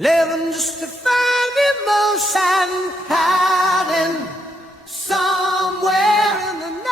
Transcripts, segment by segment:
Living just to find emotion, hiding somewhere in the night.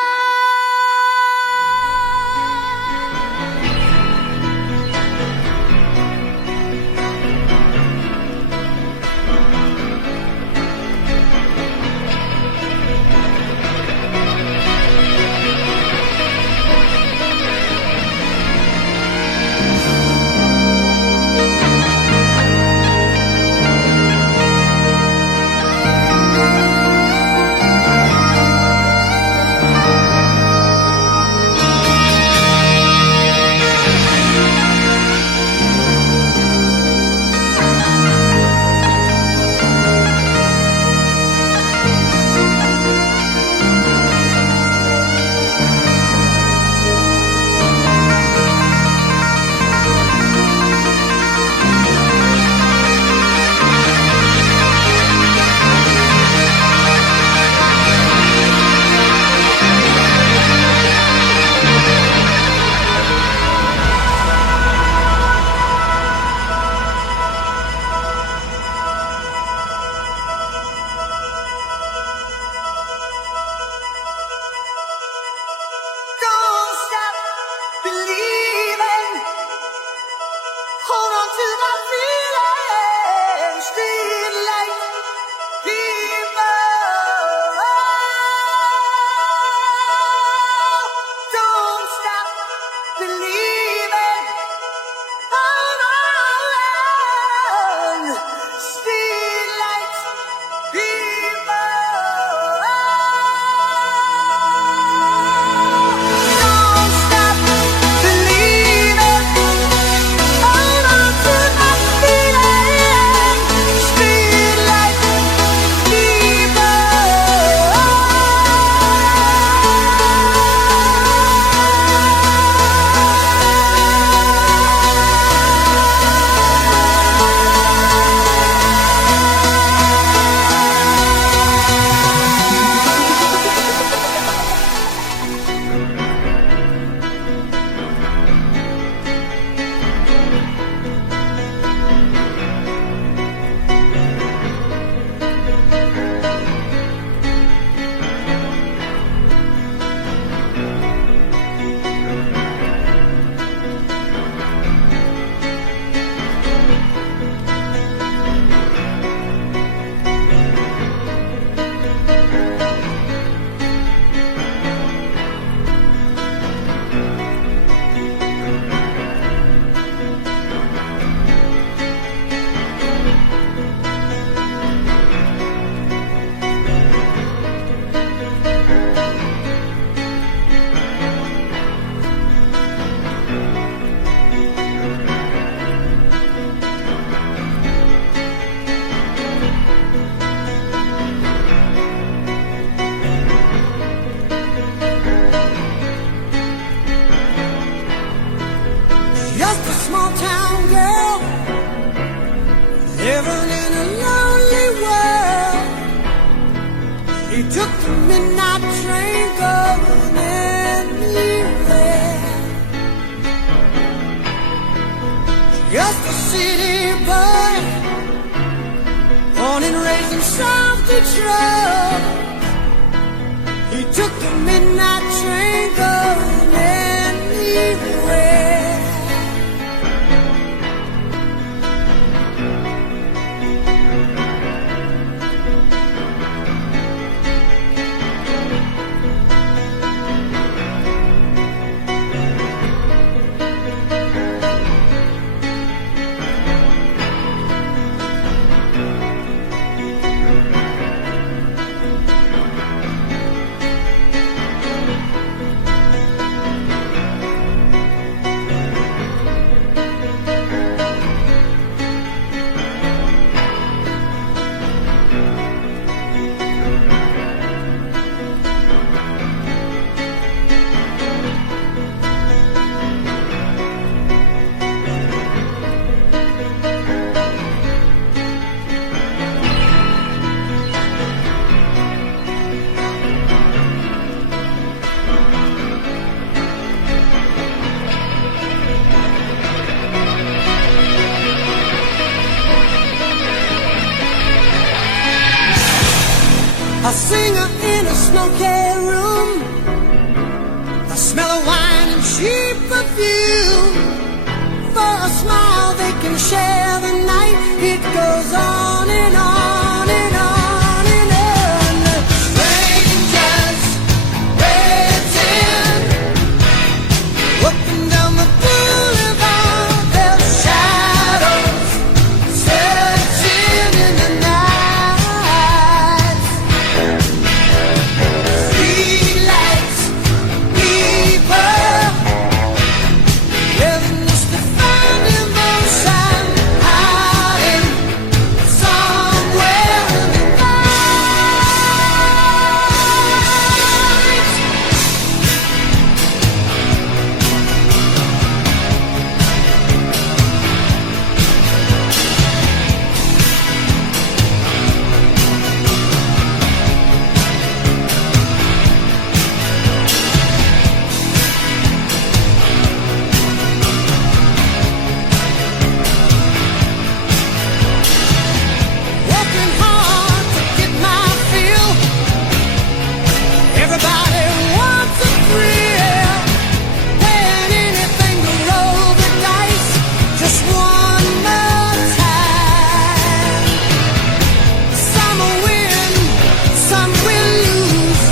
Don't stop believing. Hold on to that feeling. Street light, people. Don't stop believing. Hold on. Street lights, people. Don't stop believing. Hold on to that feeling. Street lights, just a small town girl living in a lonely world. He took the midnight train going anywhere. Just a city boy, born and raised in South Detroit. He took the midnight train going anywhere. singer in a smoky room, the smell of wine and cheap perfume. For a smile they can share the night. It goes on and on and on and on. Strangers waiting, walking down the boulevard, their shadows searching in the night. Streetlights, people, living just to find emotion, hiding somewhere in the night. Working hard to get my fill. Everybody wants a thrill. Paying anything to roll the dice just one more time. Some will win, some will lose.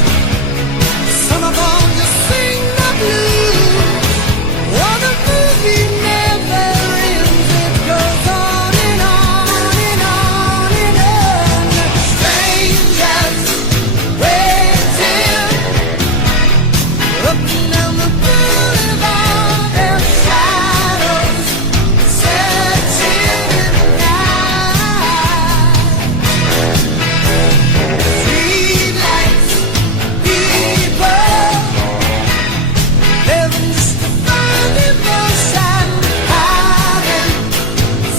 Some of them just sing the blues. Oh, the movie never ends. It goes on and on and on and on. Strangers waiting, up and down the boulevard, their shadows searching in the night. Streetlights, people, living just to find emotion, hiding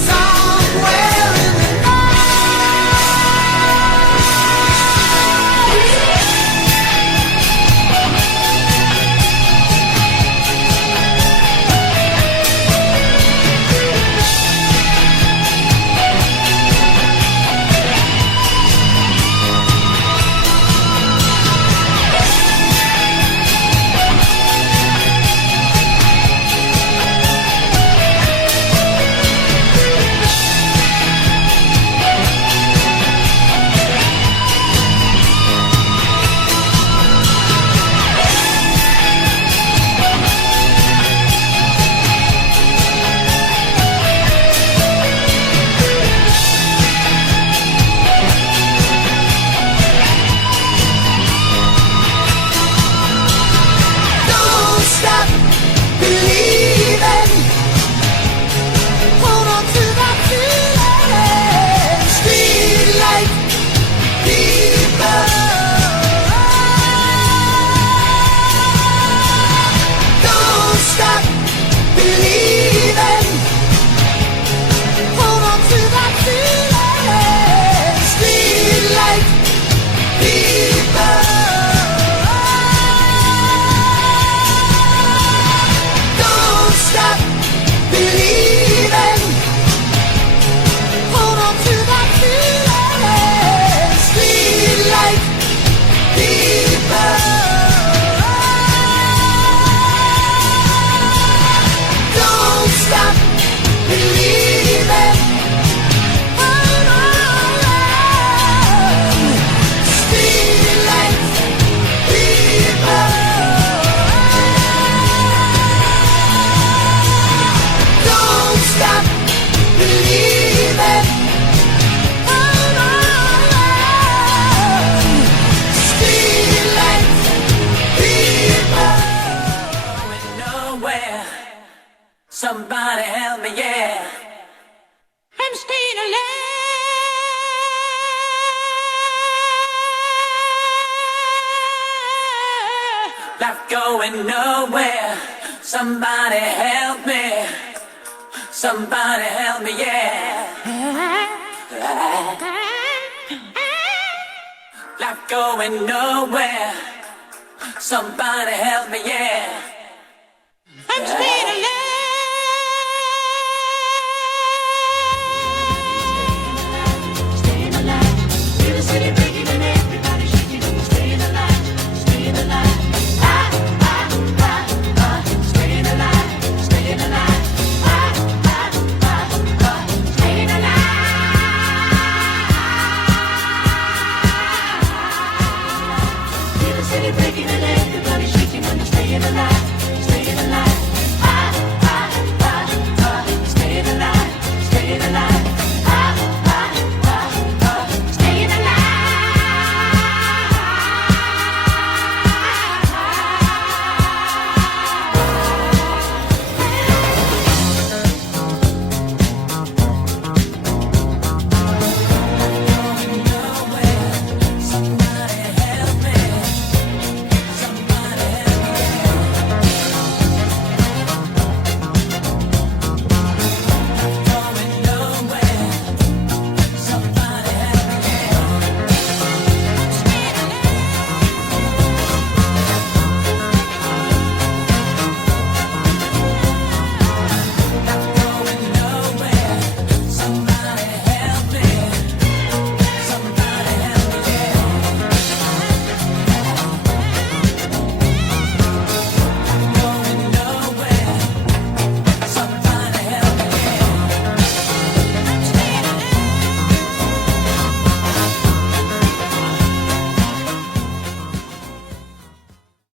somewhere in the Don't stop believing. Hold on to that feeling. Streetlight people. Don't stop believing. Hold on to that feeling. Streetlight people. Don't stop believing. Hold on to that feeling. Streetlight people. Don't stop believing. Hold on. Streetlight people. Don't stop believing. Hold on. Streetlight people. Going nowhere. Somebody help me, yeah. I'm staying alive. Life going nowhere. Somebody help me. Somebody help me, yeah. Life going nowhere. Somebody help me, yeah. I'm staying